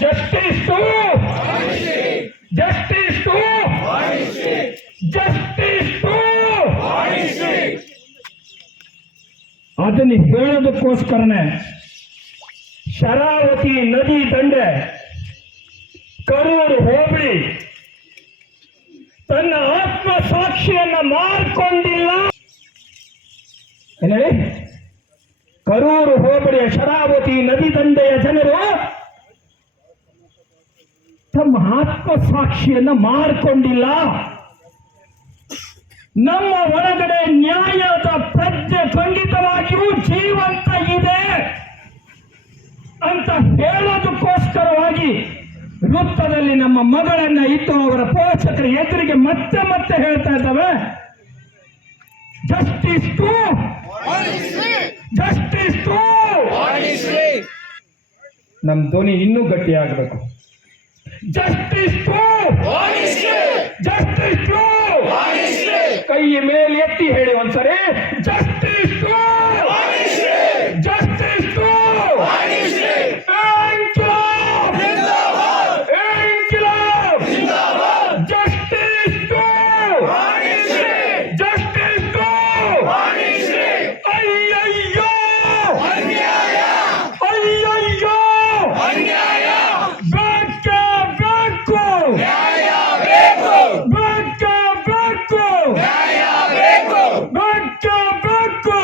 Justice to justice to justice to ಅದನ್ನು ಹೇಳೋದಕ್ಕೋಸ್ಕರನೇ ಶರಾವತಿ ನದಿ ದಂಡೆ ಕರೂರು ಹೋಬಳಿ ತನ್ನ ಆತ್ಮಸಾಕ್ಷಿಯನ್ನ ಮಾರ್ಕೊಂಡಿಲ್ಲ. ಏನೇಳಿ? ಕರೂರು ಹೋಬಳಿಯ ಶರಾವತಿ ನದಿ ದಂಡೆಯ ಜನರು ತಮ್ಮ ಆತ್ಮಸಾಕ್ಷಿಯನ್ನ ಮಾರ್ಕೊಂಡಿಲ್ಲ. ನಮ್ಮ ಒಳಗಡೆ ನ್ಯಾಯದ ಪ್ರಜ್ಞೆ ಖಂಡಿತವಾಗಿಯೂ ಜೀವಂತ ಇದೆ ಅಂತ ಹೇಳೋದಕ್ಕೋಸ್ಕರವಾಗಿ ವೃತ್ತದಲ್ಲಿ ನಮ್ಮ ಮಗಳನ್ನ ಇಟ್ಟು ಅವರ ಪೋಷಕರ ಎದುರಿಗೆ ಮತ್ತೆ ಮತ್ತೆ ಹೇಳ್ತಾ ಇದ್ದಾವೆ, ಜಸ್ಟಿಸ್ ಟು ಜಸ್ಟಿಸ್ ಟು. ನಮ್ಮ ಧ್ವನಿ ಇನ್ನೂ ಗಟ್ಟಿಯಾಗಬೇಕು. Justice to justice to. ಕೈ ಮೇಲೆ ಎತ್ತಿ ಹೇಳಿ ಒಂದ್ಸರಿ, justice to justice to. Justice to justice to. ಅಯ್ಯಯ್ಯೋ ಅಯ್ಯಯ್ಯೋ ಬೇಕೇ ಬೇಕು ಬೇಕೇ ಬೇಕು ಬೇಕೇ ಬೇಕು.